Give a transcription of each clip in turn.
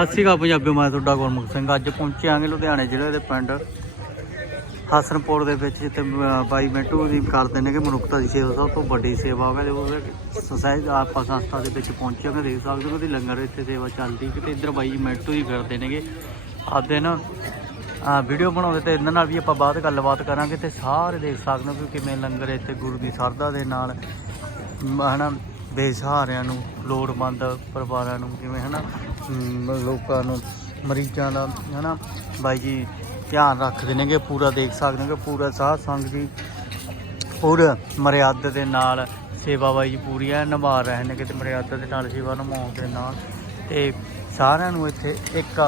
ਸਤਿ ਸ਼੍ਰੀ ਅਕਾਲ ਪੰਜਾਬੀ ਮੈਂ ਤੁਹਾਡਾ ਗੁਰਮੁਖ ਸਿੰਘ। ਅੱਜ ਪਹੁੰਚਿਆਂਗੇ ਲੁਧਿਆਣੇ ਜ਼ਿਲ੍ਹੇ ਦੇ ਪਿੰਡ ਹਸਨਪੁਰ ਦੇ ਵਿੱਚ ਜਿੱਥੇ ਬਾਈ ਮਿੰਟੂ ਦੀ ਕਰਦੇ ਨੇ ਕਿ ਮਨੁੱਖਤਾ ਦੀ ਸੇਵਾ ਸਭ ਤੋਂ ਵੱਡੀ ਸੇਵਾ ਹੋਵੇ ਉਹ ਸੋਸਾਇਟੀ ਆਪਾਂ ਸੰਸਥਾ ਦੇ ਵਿੱਚ ਪਹੁੰਚਿਆ ਕਿ ਦੇਖ ਸਕਦੇ ਹੋ ਕਿ ਲੰਗਰ ਇੱਥੇ ਸੇਵਾ ਚੱਲਦੀ ਕਿਤੇ ਇੱਧਰ ਬਾਈ ਮਿੰਟੂ ਹੀ ਕਰਦੇ ਨੇਗੇ। ਆਪਦੇ ਨਾ ਆ ਵੀਡੀਓ ਬਣਾਉਂਦੇ ਤੇ ਇਹਨਾਂ ਨਾਲ ਵੀ ਆਪਾਂ ਬਾਅਦ ਗੱਲਬਾਤ ਕਰਾਂਗੇ ਤੇ ਸਾਰੇ ਦੇਖ ਸਕਦੇ ਹੋ ਕਿ ਕਿਵੇਂ ਲੰਗਰ ਇੱਥੇ ਗੁਰੂ ਦੀ ਸਰਦਾ ਦੇ ਨਾਲ ਮ- ਹਨਾ ਬੇਸਹਾਰਿਆਂ ਨੂੰ ਲੋੜਵੰਦ ਪਰਿਵਾਰਾਂ ਨੂੰ ਕਿਵੇਂ ਹਨਾ ਮ, ਲੋਕਾਂ ਨੂੰ, ਮਰੀਜ਼ਾਂ ਦਾ, ਹਨਾ? ਬਾਈ ਜੀ, ਧਿਆਨ ਰੱਖਦੇ ਨੇਗੇ, ਪੂਰਾ ਦੇਖ ਸਕਦੇ ਨੇ ਪੂਰਾ ਸਾਧ ਸੰਗ ਦੀ ਪੂਰਾ ਮਰਿਆਦਾ ਦੇ ਨਾਲ ਸੇਵਾ ਬਾਈ ਜੀ ਪੂਰੀ ਐ, ਨਿਭਾ ਰਹੇ ਨੇ ਕਿਤੇ ਮਰਿਆਦਾ ਦੇ ਨਾਲ ਸੇਵਾ ਨਿਭਾਉਣ ਦੇ ਨਾਲ। ਤੇ ਸਾਰਿਆਂ ਨੂੰ ਇੱਥੇ ਇੱਕ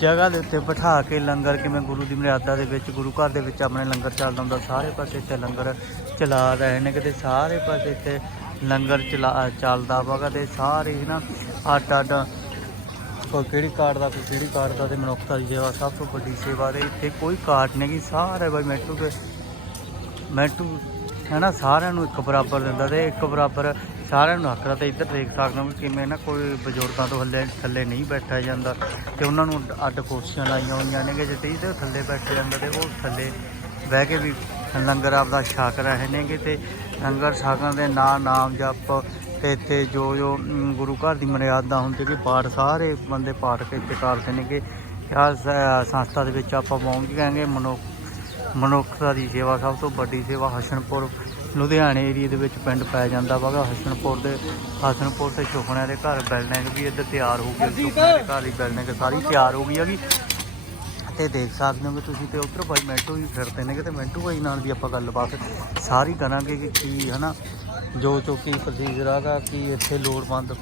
ਜਗ੍ਹਾ ਦੇ ਉੱਤੇ ਬਿਠਾ ਕੇ ਲੰਗਰ, ਕਿਵੇਂ ਗੁਰੂ ਦੀ ਮਰਿਆਦਾ ਦੇ ਵਿੱਚ, ਗੁਰੂ ਘਰ ਦੇ ਵਿੱਚ ਆਪਣੇ ਲੰਗਰ ਚੱਲਦਾ ਹੁੰਦਾ, ਸਾਰੇ ਪਾਸੇ ਇੱਥੇ ਲੰਗਰ ਚਲਾ ਰਹੇ ਨੇ ਕਿਤੇ ਸਾਰੇ ਪਾਸੇ ਇੱਥੇ ਲੰਗਰ ਚਲਾ ਚੱਲਦਾ ਵਾ ਤੇ ਸਾਰੇ ਹੀ ਨਾ ਅੱਡ ਅੱਡ ਕੋਈ ਕਿਹੜੀ ਕਾਰਡ ਦਾ, ਕੋਈ ਕਿਹੜੀ ਕਾਰਡ ਦਾ ਤੇ ਮਨੁੱਖਤਾ ਦੀ ਸੇਵਾ, ਸਭ ਤੋਂ ਵੱਡੀ ਸੇਵਾ ਦੇ ਇੱਥੇ ਕੋਈ ਕਾਰਡ ਨਹੀਂ ਕਿ ਸਾਰੇ ਬਾਈ ਮੈਟੂ ਦੇ ਮੈਟੂ ਹੈ ਨਾ ਸਾਰਿਆਂ ਨੂੰ ਇੱਕ ਬਰਾਬਰ ਦਿੰਦਾ ਤੇ ਇੱਕ ਬਰਾਬਰ ਸਾਰਿਆਂ ਨੂੰ ਹੱਕ ਦਾ ਤੇ ਇੱਧਰ ਦੇਖ ਸਕਦੇ ਹੋ ਕਿ ਕਿਵੇਂ ਨਾ ਕੋਈ ਬਜ਼ੁਰਗਾਂ ਤੋਂ ਹੱਲੇ ਥੱਲੇ ਨਹੀਂ ਬੈਠਾ ਜਾਂਦਾ ਤੇ ਉਹਨਾਂ ਨੂੰ ਅੱਡ ਕੁਰਸੀਆਂ ਲਾਈਆਂ ਹੋਈਆਂ ਨੇ ਕਿ ਜਿੱਤੇ ਇਹਦੇ ਥੱਲੇ ਬੈਠੇ ਜਾਂਦਾ ਤੇ ਉਹ ਥੱਲੇ ਬਹਿ ਕੇ ਵੀ ਲੰਗਰ ਆਪਦਾ ਛਕ ਰਹੇ ਨੇਗੇ ਤੇ ਲੰਗਰ ਛਕਣ ਦੇ ਨਾਲ ਨਾਮ ਜਪ ਤੇ ਇੱਥੇ ਜੋ ਜੋ ਗੁਰੂ ਘਰ ਦੀ ਮਰਿਆਦਾ ਹੁੰਦੀ ਕਿ ਪਾਠ ਸਾਰੇ ਬੰਦੇ ਪਾਠ ਕੇ ਇੱਥੇ ਕਰਦੇ ਨੇਗੇ ਆ ਸੰਸਥਾ ਦੇ ਵਿੱਚ ਆਪਾਂ ਪਹੁੰਚ ਗਏ ਮਨੁੱਖ ਮਨੁੱਖਤਾ ਦੀ ਸੇਵਾ ਸਭ ਤੋਂ ਵੱਡੀ ਸੇਵਾ ਹਸਨਪੁਰ ਲੁਧਿਆਣੇ ਏਰੀਆ ਦੇ ਵਿੱਚ ਪਿੰਡ ਪੈ ਜਾਂਦਾ ਵਾਗਾ। ਹਸਨਪੁਰ ਦੇ ਹਸਨਪੁਰ ਤੇ ਸੁਖਣਿਆਂ ਦੇ ਘਰ ਬਿਲਡਿੰਗ ਵੀ ਇੱਧਰ ਤਿਆਰ ਹੋ ਗਈ ਸੁਖਣਿਆਂ ਦੇ ਘਰ ਦੀ ਬਿਲਡਿੰਗ ਸਾਰੀ ਤਿਆਰ ਹੋ ਗਈ ਹੈਗੀ। ਤੇ ਦੇਖ ਸਕਦੇ ਹੋ ਕਿ ਤੁਸੀਂ ਤੇ ਉਧਰ ਬਾਈ ਮੈਂਟੂ ਵੀ ਫਿਰਦੇ ਨੇ ਤੇ ਮੈਂਟੂ ਭਾਈ ਨਾਲ ਵੀ ਆਪਾਂ ਗੱਲਬਾਤ ਸਾਰੀ ਕਰਾਂਗੇ ਕਿ ਕੀ ਹਨਾ, ਜੋ ਜੋ ਕੀ ਪ੍ਰੋਸੀਜਰ ਆਗਾ, ਕੀ ਇੱਥੇ ਲੋੜਵੰਦ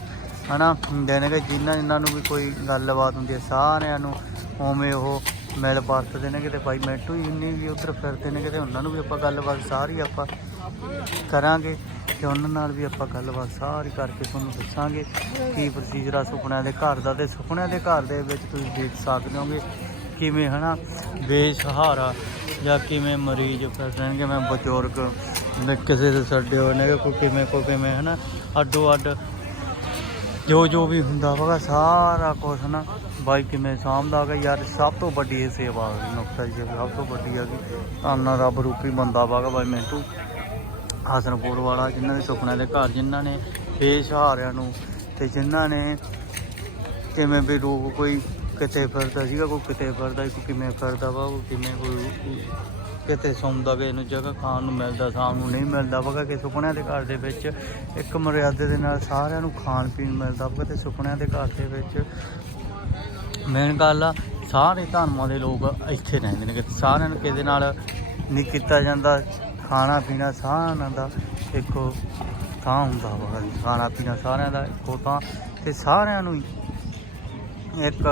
ਹਨਾ, ਹੁੰਦੇ ਨੇ ਕਿ ਜਿਨ੍ਹਾਂ ਜਿਨ੍ਹਾਂ ਨੂੰ ਵੀ ਕੋਈ ਗੱਲਬਾਤ ਹੁੰਦੀ ਹੈ, ਸਾਰਿਆਂ ਨੂੰ ਉਵੇਂ ਉਹ ਮਿਲ ਵਰਤਦੇ ਨੇ ਕਿਤੇ ਭਾਈ ਮੈਂਟੂ ਹੀ ਇੰਨੀ ਵੀ ਉਧਰ ਫਿਰਦੇ ਨੇ ਕਿਤੇ ਉਹਨਾਂ ਨੂੰ ਵੀ ਆਪਾਂ ਗੱਲਬਾਤ ਸਾਰੀ ਆਪਾਂ ਕਰਾਂਗੇ ਤੇ ਉਹਨਾਂ ਨਾਲ ਵੀ ਆਪਾਂ ਗੱਲਬਾਤ ਸਾਰੀ ਕਰਕੇ ਤੁਹਾਨੂੰ ਦੱਸਾਂਗੇ ਕੀ ਪ੍ਰੋਸੀਜਰ ਆ ਸੁਪਨਿਆਂ ਦੇ ਘਰ ਦਾ ਤੇ ਸੁਪਨਿਆਂ ਦੇ ਘਰ ਦੇ ਵਿੱਚ ਤੁਸੀਂ ਦੇਖ ਸਕਦੇ ਹੋਗੇ ਕਿਵੇਂ ਹਨਾ ਬੇਸਹਾਰਾ ਜਾਂ ਕਿਵੇਂ ਮਰੀਜ਼ ਫਿਰਦੇ ਕਿਵੇਂ ਬਜ਼ੁਰਗ, ਮੈਂ ਕਿਸੇ ਦੇ ਛੱਡੇ ਹੋਏ ਨੇ ਕੋਈ ਕਿਵੇਂ ਕੋਈ ਕਿਵੇਂ ਹਨਾ, ਅੱਡੋ ਅੱਡ ਜੋ ਜੋ ਵੀ ਹੁੰਦਾ ਵਾ, ਸਾਰਾ ਕੁਝ ਨਾ ਬਾਈ ਕਿਵੇਂ ਸਾਂਭਦਾ ਗਾ ਯਾਰ, ਸਭ ਤੋਂ ਵੱਡੀ ਇਹ ਸੇਵਾ ਹੈ ਨੁਕਤਾ ਜੀ, ਸਭ ਤੋਂ ਵੱਡੀ ਆ ਕਿ ਧੰਨ ਰੱਬ, ਰੂਪੀ ਬੰਦਾ ਵਾਗਾ ਬਾਈ ਮਿੰਟੂ। ਹਸਨਪੁਰ ਵਾਲਾ, ਜਿਨ੍ਹਾਂ ਦੇ ਸੁਪਨਿਆਂ ਦੇ ਘਰ, ਜਿਨ੍ਹਾਂ ਨੇ ਬੇਸਹਾਰਿਆਂ ਨੂੰ ਤੇ ਜਿਨ੍ਹਾਂ ਨੇ ਕਿਵੇਂ ਵੀ ਰੂਪ ਕੋਈ ਕਿਤੇ ਫਿਰਦਾ ਸੀਗਾ, ਕੋਈ ਕਿਤੇ ਫਿਰਦਾ ਕੋਈ ਕਿਵੇਂ ਫਿਰਦਾ ਵਾ ਉਹ ਕਿਵੇਂ ਕੋਈ ਕਿਤੇ ਸੌਂਦਾ ਕਿ ਇਹਨੂੰ ਜਗ੍ਹਾ, ਖਾਣ ਨੂੰ ਮਿਲਦਾ, ਸ਼ਾਮ ਨੂੰ ਨਹੀਂ ਮਿਲਦਾ ਵਾ ਕਿ ਸੁਪਨਿਆਂ ਦੇ ਘਰ ਦੇ ਵਿੱਚ ਇੱਕ ਮਰਿਆਦਾ ਦੇ ਨਾਲ ਸਾਰਿਆਂ ਨੂੰ ਖਾਣ ਪੀਣ ਮਿਲਦਾ ਵਾ ਤੇ ਸੁਪਨਿਆਂ ਦੇ ਘਰ ਦੇ ਵਿੱਚ ਮੇਨ ਗੱਲ ਆ, ਸਾਰੇ ਧਰਮਾਂ ਦੇ ਲੋਕ ਇੱਥੇ ਰਹਿੰਦੇ ਨੇ ਕਿ ਸਾਰਿਆਂ ਨੂੰ ਕਿਹਦੇ ਨਾਲ ਨਹੀਂ ਕੀਤਾ ਜਾਂਦਾ, ਖਾਣਾ ਪੀਣਾ ਸਾਰਿਆਂ ਦਾ ਇੱਕੋ ਥਾਂ ਹੁੰਦਾ ਵਾ, ਖਾਣਾ ਪੀਣਾ ਸਾਰਿਆਂ ਦਾ ਇੱਕੋ ਥਾਂ, ਤੇ ਸਾਰਿਆਂ ਨੂੰ ਇੱਕ